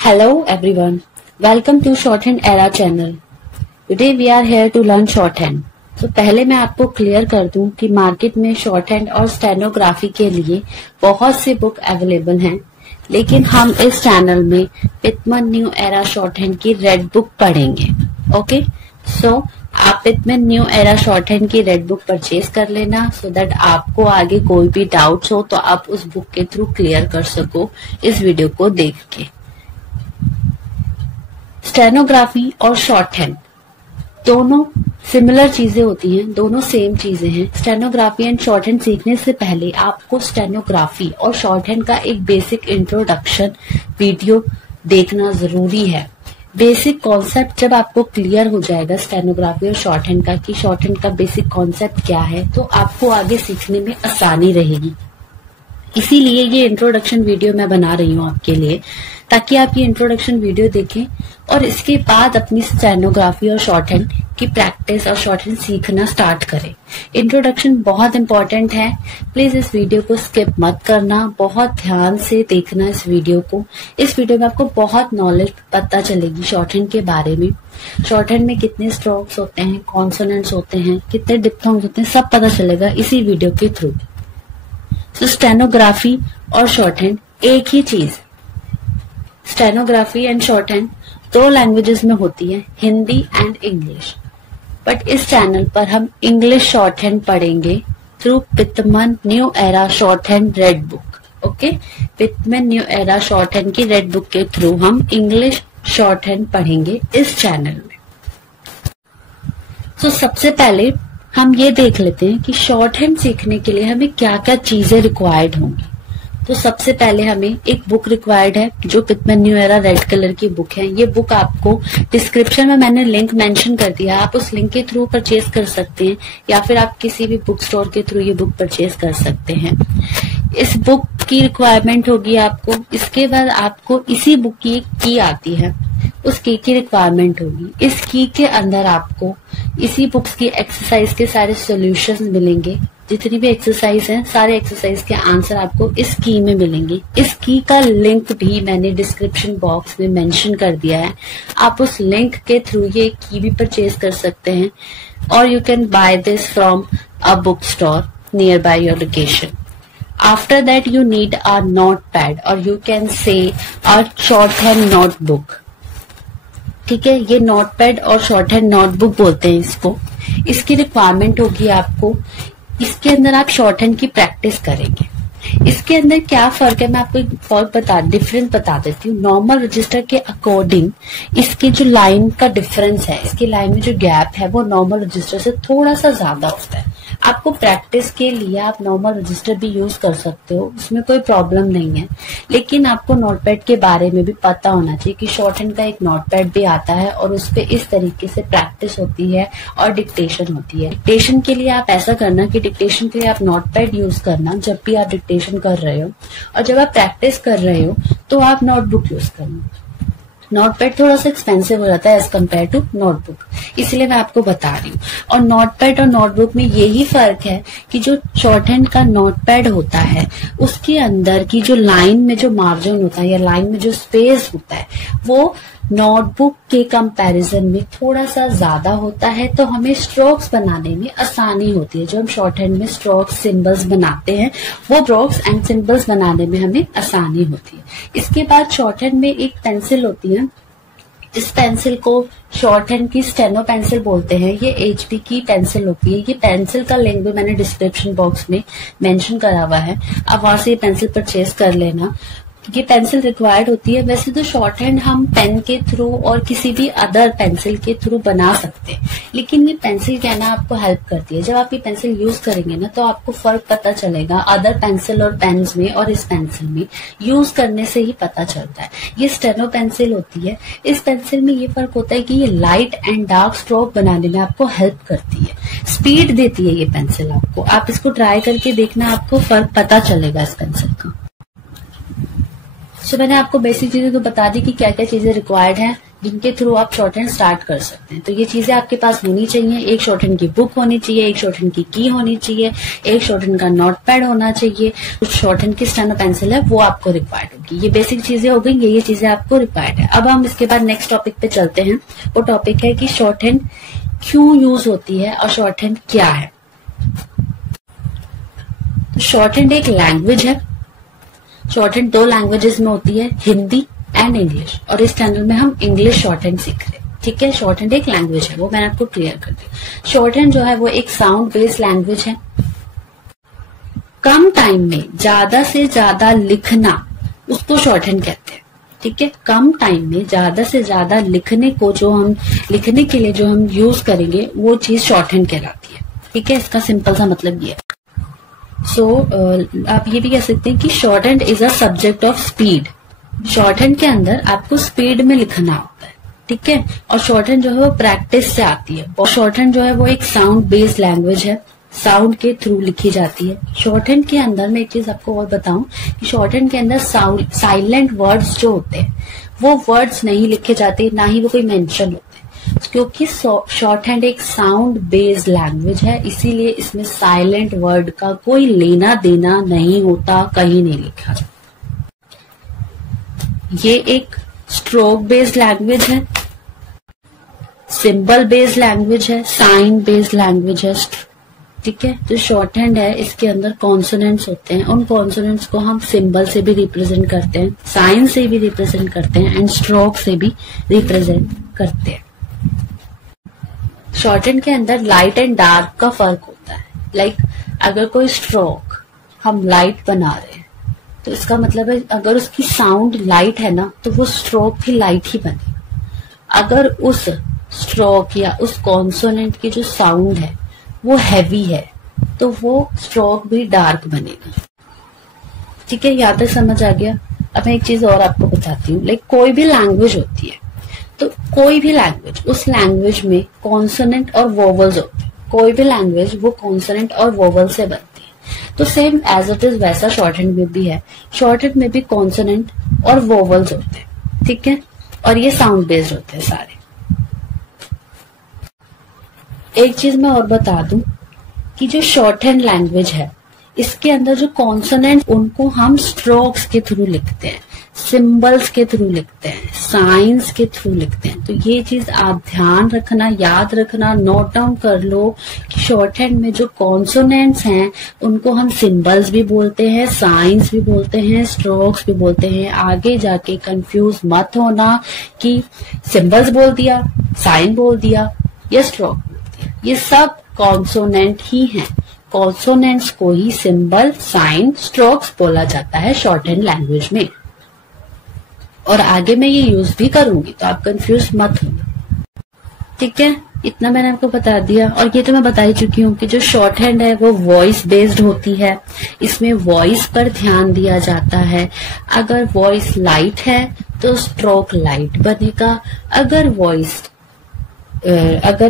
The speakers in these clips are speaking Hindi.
Hello everyone, welcome to Shorthand Era channel. Today we are here to learn shorthand. तो पहले मैं आपको क्लियर कर दूं कि मार्केट में शॉर्टहैंड और स्टेनोग्राफी के लिए बहुत से बुक अवेलेबल हैं, लेकिन हम इस चैनल में पिटमन न्यू एरा शॉर्टहैंड की रेड बुक पढ़ेंगे. ओके, सो आप पिटमन न्यू एरा शॉर्टहैंड की रेड बुक परचेज कर लेना सो दैट आपको आगे कोई भी डाउट्स हो तो आप उस बुक के थ्रू क्लियर कर सको इस वीडियो को देख के. स्टेनोग्राफी और शॉर्टहैंड दोनों सिमिलर चीजें होती हैं, दोनों सेम चीजें हैं. स्टेनोग्राफी एंड शॉर्टहैंड सीखने से पहले आपको स्टेनोग्राफी और शॉर्टहैंड का एक बेसिक इंट्रोडक्शन वीडियो देखना जरूरी है. बेसिक कॉन्सेप्ट जब आपको क्लियर हो जाएगा स्टेनोग्राफी और शॉर्टहैंड का कि शॉर्टहैंड का बेसिक कॉन्सेप्ट क्या है, तो आपको आगे सीखने में आसानी रहेगी. इसीलिए ये इंट्रोडक्शन वीडियो मैं बना रही हूँ आपके लिए, ताकि आप ये इंट्रोडक्शन वीडियो देखें और इसके बाद अपनी स्टेनोग्राफी और शॉर्टहैंड की प्रैक्टिस और शॉर्टहैंड सीखना स्टार्ट करें. इंट्रोडक्शन बहुत इंपॉर्टेंट है, प्लीज इस वीडियो को स्किप मत करना, बहुत ध्यान से देखना इस वीडियो को. इस वीडियो में आपको बहुत नॉलेज पता चलेगी शॉर्टहैंड के बारे में. शॉर्टहैंड में कितने स्ट्रोक्स होते हैं, कॉन्सोनेंट्स होते हैं, कितने डिप्थोंग्स होते हैं, सब पता चलेगा इसी वीडियो के थ्रू. तो स्टेनोग्राफी और शॉर्टहैंड एक ही चीज. स्टेनोग्राफी एंड शॉर्टहैंड दो लैंग्वेजेस में होती है, हिंदी एंड इंग्लिश. बट इस चैनल पर हम इंग्लिश शॉर्टहैंड पढ़ेंगे through पिटमन new era shorthand red book. Okay, पिटमन new era shorthand की रेड बुक के थ्रू हम इंग्लिश शॉर्टहैंड पढ़ेंगे इस चैनल में. तो सबसे पहले हम ये देख लेते हैं कि शॉर्टहैंड सीखने के लिए हमें क्या क्या चीजें रिक्वायर्ड होंगी. तो सबसे पहले हमें एक बुक रिक्वायर्ड है जो पिटमन न्यू एरा रेड कलर की बुक है. ये बुक आपको डिस्क्रिप्शन में मैंने लिंक मेंशन कर दिया, आप उस लिंक के थ्रू परचेज कर सकते हैं या फिर आप किसी भी बुक स्टोर के थ्रू ये बुक परचेज कर सकते हैं. इस बुक की रिक्वायरमेंट होगी आपको. इसके बाद आपको इसी बुक की एक की आती है, उस की रिक्वायरमेंट होगी. इस की के अंदर आपको इसी बुक्स की एक्सरसाइज के सारे सॉल्यूशंस मिलेंगे. जितनी भी एक्सरसाइज हैं, सारे एक्सरसाइज के आंसर आपको इस की में मिलेंगे. इस की का लिंक भी मैंने डिस्क्रिप्शन बॉक्स में मेंशन कर दिया है. आप उस लिंक के थ्रू ये की भी परचेज कर सकते हैं और you can by this from a book store near by your location. After that you need a notepad or you can say a shorthand notebook. ठीक है, ये नोटपैड और शॉर्टहैंड नोटबुक बोलते हैं इसको. इसकी रिक्वायरमेंट होगी आपको. इसके अंदर आप शॉर्टहैंड की प्रैक्टिस करेंगे. इसके अंदर क्या फर्क है मैं आपको एक डिफरेंस बता देती हूँ. नॉर्मल रजिस्टर के अकॉर्डिंग इसकी जो लाइन का डिफरेंस है, इसकी लाइन में जो गैप है वो नॉर्मल रजिस्टर से थोड़ा सा ज्यादा होता है. आपको प्रैक्टिस के लिए आप नॉर्मल रजिस्टर भी यूज कर सकते हो, उसमें कोई प्रॉब्लम नहीं है. लेकिन आपको नोटपैड के बारे में भी पता होना चाहिए कि शॉर्टहैंड का एक नोटपैड भी आता है और उस पे इस तरीके से प्रैक्टिस होती है और डिक्टेशन होती है. डिक्टेशन के लिए आप ऐसा करना कि डिक्टेशन के लिए आप नोटपैड यूज करना जब भी आप डिक्टेशन कर रहे हो, और जब आप प्रैक्टिस कर रहे हो तो आप नोटबुक यूज करना. नोटपैड थोड़ा सा एक्सपेंसिव हो जाता है एज कम्पेयर टू नोटबुक, इसलिए मैं आपको बता रही हूँ. और नोटपैड और नोटबुक में यही फर्क है कि जो शॉर्टहैंड का नोटपैड होता है उसके अंदर की जो लाइन में जो मार्जिन होता है या लाइन में जो स्पेस होता है वो नोटबुक के कंपैरिजन में थोड़ा सा ज्यादा होता है, तो हमें स्ट्रोक्स बनाने में आसानी होती है. जो हम शॉर्टहैंड में स्ट्रोक्स सिंबल्स बनाते हैं वो स्ट्रोक्स एंड सिंबल्स बनाने में हमें आसानी होती है. इसके बाद शॉर्टहैंड में एक पेंसिल होती है, इस पेंसिल को शॉर्टहैंड की स्टेनो पेंसिल बोलते हैं. ये एचपी की पेंसिल होती है. ये पेंसिल का लिंक भी मैंने डिस्क्रिप्शन बॉक्स में मेंशन करा हुआ है, आप वहां से ये पेंसिल परचेज कर लेना. ये पेंसिल रिक्वायर्ड होती है. वैसे तो शॉर्टहैंड हम पेन के थ्रू और किसी भी अदर पेंसिल के थ्रू बना सकते हैं, लेकिन ये पेंसिल क्या ना आपको हेल्प करती है. जब आप ये पेंसिल यूज करेंगे ना तो आपको फर्क पता चलेगा अदर पेंसिल और पेन्स में और इस पेंसिल में. यूज करने से ही पता चलता है. ये स्टेनो पेंसिल होती है. इस पेंसिल में ये फर्क होता है कि ये लाइट एंड डार्क स्ट्रोक बनाने में आपको हेल्प करती है, स्पीड देती है ये पेंसिल आपको. आप इसको ट्राई करके देखना, आपको फर्क पता चलेगा इस पेंसिल का. सो मैंने आपको बेसिक चीजें तो बता दी कि क्या क्या चीजें रिक्वायर्ड हैं जिनके थ्रू आप शॉर्ट हैंड स्टार्ट कर सकते हैं। तो ये चीजें आपके पास होनी चाहिए। एक शॉर्ट हैंड की बुक होनी चाहिए, एक शॉर्ट हैंड की की होनी चाहिए, एक शॉर्ट हैंड का नोट पैड होना चाहिए, कुछ शॉर्ट हैंड की स्टेनो पेंसिल है वो आपको रिक्वायर्ड होगी। ये बेसिक चीजें हो गई, ये चीजें आपको रिक्वायर्ड है। अब हम इसके बाद नेक्स्ट टॉपिक पे चलते हैं। वो टॉपिक है कि शॉर्ट हैंड क्यों यूज होती है और शॉर्ट हैंड क्या है। तो शॉर्ट हैंड एक लैंग्वेज है। शॉर्ट हैंड 2 लैंग्वेजेस में होती है, हिंदी एंड इंग्लिश। और इस चैनल में हम इंग्लिश शॉर्ट हैंड सीख रहे हैं। ठीक है, शॉर्ट हैंड एक लैंग्वेज है, वो मैंने आपको क्लियर कर दिया। शॉर्ट हैंड जो है वो एक साउंड बेस्ड लैंग्वेज है। कम टाइम में ज्यादा से ज्यादा लिखना उसको शॉर्ट हैंड कहते हैं। ठीक है, कम टाइम में ज्यादा से ज्यादा लिखने के लिए जो हम यूज करेंगे वो चीज शॉर्ट हैंड कहलाती है। ठीक है, इसका सिंपल सा मतलब ये है। आप ये भी कह सकते हैं कि short hand is a subject of speed. Short hand के अंदर आपको स्पीड में लिखना होता है। ठीक है, और शॉर्ट हैंड जो है वो प्रैक्टिस से आती है। और शॉर्ट हैंड जो है वो एक साउंड बेस्ड लैंग्वेज है, साउंड के थ्रू लिखी जाती है। शॉर्ट हैंड के अंदर मैं एक चीज आपको और बताऊं कि शॉर्ट हैंड के अंदर साइलेंट वर्ड्स जो होते हैं वो वर्ड्स नहीं लिखे जाते, ना ही वो कोई मेंशन होते हैं, क्योंकि शॉर्ट हैंड एक साउंड बेस्ड लैंग्वेज है, इसीलिए इसमें साइलेंट वर्ड का कोई लेना देना नहीं होता, कहीं नहीं लिखा जाता। ये एक स्ट्रोक बेस्ड लैंग्वेज है, सिंबल बेस्ड लैंग्वेज है, साइन बेस्ड लैंग्वेज है। ठीक है, तो शॉर्ट हैंड है, इसके अंदर कॉन्सोनेंट्स होते हैं। उन कॉन्सोनेंट्स को हम सिंबल से भी रिप्रेजेंट करते हैं, साइन से भी रिप्रेजेंट करते हैं एंड स्ट्रोक से भी रिप्रेजेंट करते हैं। शॉर्ट हैंड के अंदर लाइट एंड डार्क का फर्क होता है। लाइक अगर कोई स्ट्रोक हम लाइट बना रहे हैं तो इसका मतलब है अगर उसकी साउंड लाइट है ना तो वो स्ट्रोक भी लाइट ही बने। अगर उस स्ट्रोक या उस कॉन्सोनेंट की जो साउंड है वो हैवी है तो वो स्ट्रोक भी डार्क बनेगा। ठीक है, यहाँ तक समझ आ गया। अब मैं एक चीज और आपको बताती हूँ। लाइक कोई भी लैंग्वेज होती है, तो कोई भी लैंग्वेज, उस लैंग्वेज में कॉन्सोनेंट और वोवल्स होते हैं। कोई भी लैंग्वेज वो कॉन्सोनेंट और वोवल से बनती है। तो सेम एज इट इज वैसा शॉर्ट हैंड में भी है। शॉर्ट हैंड में भी कॉन्सोनेंट और वोवल्स होते हैं। ठीक है, और ये साउंड बेस्ड होते हैं सारे। एक चीज मैं और बता दूं कि जो शॉर्ट हैंड लैंग्वेज है इसके अंदर जो कॉन्सोनेंट उनको हम स्ट्रोक्स के थ्रू लिखते हैं, सिंबल्स के थ्रू लिखते हैं, साइंस के थ्रू लिखते हैं। तो ये चीज आप ध्यान रखना, याद रखना, नोट डाउन कर लो कि शॉर्ट हैंड में जो कॉन्सोनेंट्स हैं उनको हम सिंबल्स भी बोलते हैं, साइंस भी बोलते हैं, स्ट्रोक्स भी बोलते हैं। आगे जाके कंफ्यूज मत होना कि सिंबल्स बोल दिया, साइन बोल दिया या स्ट्रोक बोल दिया। ये सब कॉन्सोनेंट ही हैं। कॉन्सोनेंट्स को ही सिंबल, साइन, स्ट्रोक्स बोला जाता है शॉर्ट हैंड लैंग्वेज में। और आगे मैं ये यूज भी करूंगी, तो आप कंफ्यूज मत होना। ठीक है, इतना मैंने आपको बता दिया। और ये तो मैं बता ही चुकी हूँ कि जो शॉर्ट हैंड है वो वॉइस बेस्ड होती है। इसमें वॉइस पर ध्यान दिया जाता है। अगर वॉइस लाइट है तो स्ट्रोक लाइट बनेगा। अगर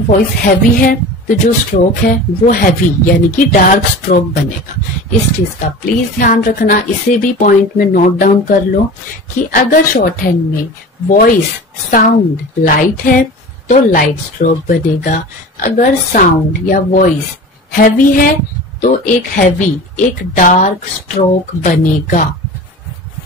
वॉइस हैवी है तो जो स्ट्रोक है वो हैवी यानी कि डार्क स्ट्रोक बनेगा। इस चीज का प्लीज ध्यान रखना। इसे भी पॉइंट में नोट डाउन कर लो कि अगर शॉर्ट हैंड में वॉइस साउंड लाइट है तो लाइट स्ट्रोक बनेगा। अगर साउंड या वॉइस हैवी है तो एक डार्क स्ट्रोक बनेगा।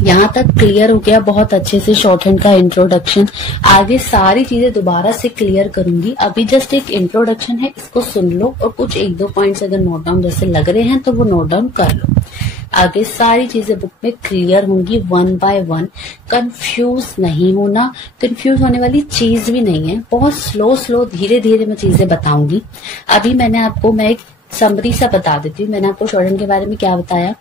यहाँ तक क्लियर हो गया बहुत अच्छे से शॉर्ट हैंड का इंट्रोडक्शन। आगे सारी चीजें दोबारा से क्लियर करूंगी। अभी जस्ट एक इंट्रोडक्शन है, इसको सुन लो और कुछ 1-2 पॉइंट्स अगर नोट डाउन जैसे लग रहे हैं तो वो नोट डाउन कर लो। आगे सारी चीजें बुक में क्लियर होंगी 1 बाय 1। कंफ्यूज नहीं होना, कंफ्यूज होने वाली चीज भी नहीं है। बहुत स्लो धीरे धीरे मैं चीजें बताऊंगी। अभी मैं एक समरी सा बता देती हूँ। मैंने आपको शॉर्ट हैंड के बारे में क्या बताया।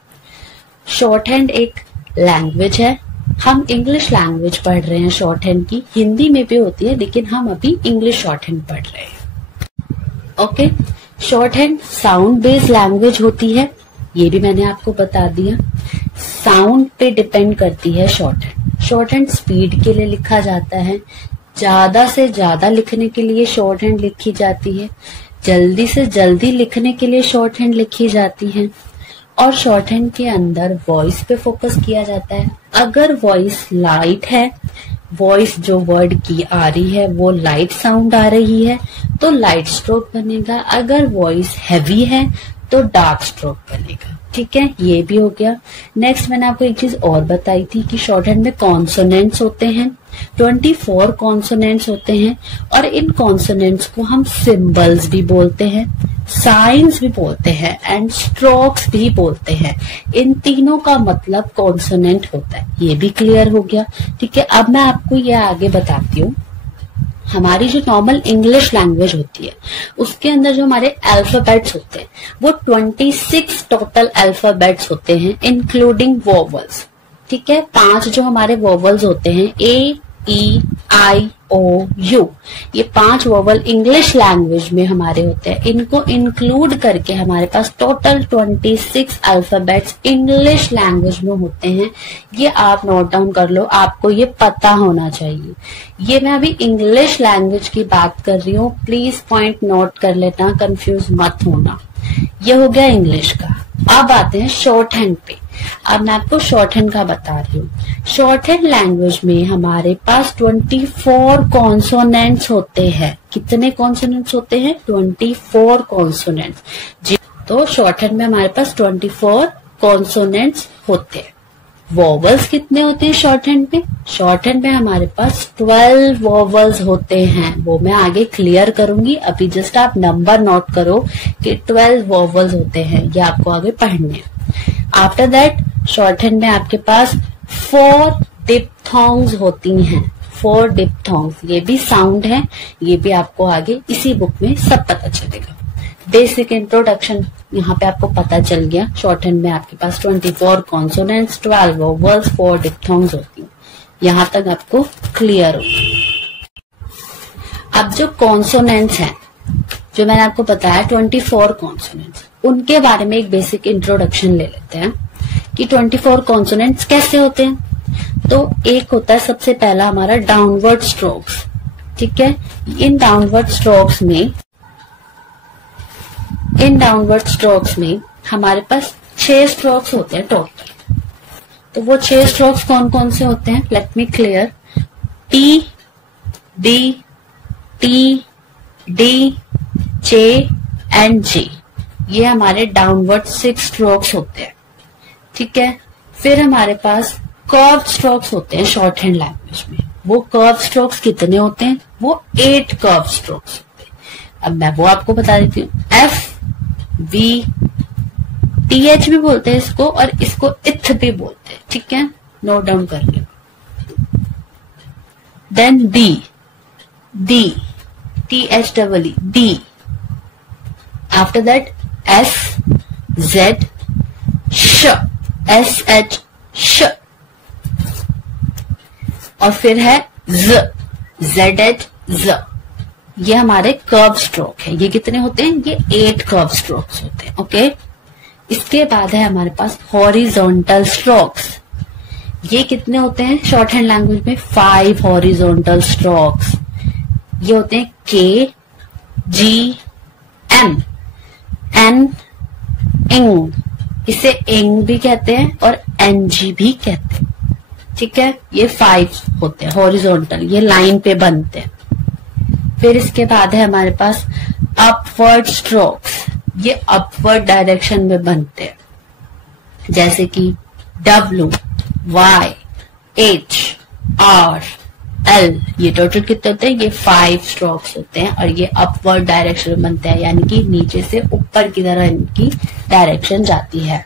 शॉर्ट हैंड एक लैंग्वेज है। हम इंग्लिश लैंग्वेज पढ़ रहे हैं शॉर्ट हैंड की, हिंदी में भी होती है लेकिन हम अभी इंग्लिश शॉर्ट हैंड पढ़ रहे हैं। Okay, short hand sound based language होती है, ये भी मैंने आपको बता दिया। साउंड पे डिपेंड करती है short hand. Short hand speed के लिए लिखा जाता है। ज्यादा से ज्यादा लिखने के लिए शॉर्ट हैंड लिखी जाती है। जल्दी से जल्दी लिखने के लिए शॉर्ट हैंड लिखी जाती है। और शॉर्ट हैंड के अंदर वॉइस पे फोकस किया जाता है। अगर वॉइस लाइट है, वॉइस जो वर्ड की आ रही है वो लाइट साउंड आ रही है तो लाइट स्ट्रोक बनेगा। अगर वॉइस हैवी है तो डार्क स्ट्रोक बनेगा। ठीक है, ये भी हो गया। नेक्स्ट मैंने आपको एक चीज और बताई थी कि शॉर्ट हैंड में कॉन्सोनेंट्स होते हैं, 24 कॉन्सोनेंट्स होते हैं और इन कॉन्सोनेंट्स को हम सिंबल्स भी बोलते हैं, साइंस भी बोलते हैं एंड स्ट्रोक्स भी बोलते हैं। इन तीनों का मतलब कॉन्सोनेंट होता है। ये भी क्लियर हो गया। ठीक है, अब मैं आपको ये आगे बताती हूँ। हमारी जो नॉर्मल इंग्लिश लैंग्वेज होती है उसके अंदर जो हमारे अल्फाबेट्स होते हैं वो 26 टोटल अल्फाबेट्स होते हैं इंक्लूडिंग वोवल्स। ठीक है, 5 जो हमारे वोवल्स होते हैं ए, ई, आई, ओ, यू, ये 5 वोवल इंग्लिश लैंग्वेज में हमारे होते हैं। इनको इंक्लूड करके हमारे पास टोटल 26 अल्फाबेट्स इंग्लिश लैंग्वेज में होते हैं। ये आप नोट डाउन कर लो, आपको ये पता होना चाहिए। ये मैं अभी इंग्लिश लैंग्वेज की बात कर रही हूँ, प्लीज पॉइंट नोट कर लेना, कंफ्यूज मत होना। ये हो गया इंग्लिश का। अब आते हैं शॉर्ट हैंड पे। अब मैं आपको शॉर्ट हैंड का बता रही हूँ। शॉर्ट हैंड लैंग्वेज में हमारे पास 24 कॉन्सोनेंट्स होते हैं। कितने कॉन्सोनेंट्स होते हैं? 24 कॉन्सोनेंट्स। जी, तो शॉर्ट हैंड में हमारे पास 24 कॉन्सोनेंट्स होते हैं। वोवल्स कितने होते हैं शॉर्ट हैंड में? शॉर्ट हैंड में हमारे पास 12 वोवल्स होते हैं। वो मैं आगे क्लियर करूंगी, अभी जस्ट आप नंबर नोट करो कि 12 वोवल्स होते हैं, ये आपको आगे पढ़ने हैं। आफ्टर दैट शॉर्ट हैंड में आपके पास 4 डिप्थोंग्स होती हैं। 4 डिप्थोंग्स, ये भी साउंड है, ये भी आपको आगे इसी बुक में सब पता चलेगा। बेसिक इंट्रोडक्शन यहाँ पे आपको पता चल गया। शॉर्ट हैंड में आपके पास 24 कॉन्सोनेंट्स, 12 वोवल्स, 4 डिप्थोंग्स होती हैं। यहाँ तक आपको क्लियर हो। अब जो कॉन्सोनेंट्स हैं, जो मैंने आपको बताया 24 कॉन्सोनेंट्स, उनके बारे में एक बेसिक इंट्रोडक्शन ले लेते हैं कि 24 कॉन्सोनेंट्स कैसे होते हैं। तो एक होता है सबसे पहला हमारा डाउनवर्ड स्ट्रोक्स। ठीक है, इन डाउनवर्ड स्ट्रोक्स में हमारे पास 6 स्ट्रोक्स होते हैं टोटल। तो वो 6 स्ट्रोक्स कौन कौन से होते हैं? Let me clear. T, D, T, D, J and G, ये हमारे डाउनवर्ड 6 स्ट्रोक्स होते हैं। ठीक है, फिर हमारे पास कर्व स्ट्रोक्स होते हैं शॉर्ट हैंड लैंग्वेज में। वो कर्व स्ट्रोक्स कितने होते हैं? वो 8 कर्व स्ट्रोक्स होते हैं। अब मैं वो आपको बता देती हूँ। एफ, वी, टी एच भी बोलते हैं इसको और इसको इथ भी बोलते हैं। ठीक है, नोट डाउन कर लो। Then D, D, T H double E, D. After that S, Z, श, एस एच, श। और फिर है ज, जेड एच, ज। ये हमारे कर्व स्ट्रोक है। ये कितने होते हैं? ये 8 कर्व स्ट्रोक्स होते हैं। ओके, इसके बाद है हमारे पास हॉरिजॉन्टल स्ट्रोक्स। ये कितने होते हैं शॉर्ट हैंड लैंग्वेज में? 5 हॉरिजॉन्टल स्ट्रोक्स। ये होते हैं के, जी, एम, एन, इंग, इसे इंग भी कहते हैं और एन जी भी कहते हैं। ठीक है, ये 5 होते हैं हॉरिजॉन्टल, ये लाइन पे बनते हैं। फिर इसके बाद है हमारे पास अपवर्ड स्ट्रोक्स। ये अपवर्ड डायरेक्शन में बनते हैं, जैसे कि W, Y, H, R, L. ये टोटल कितने होते हैं? ये 5 स्ट्रोक्स होते हैं और ये अपवर्ड डायरेक्शन में बनते हैं, यानी कि नीचे से ऊपर की तरह इनकी डायरेक्शन जाती है।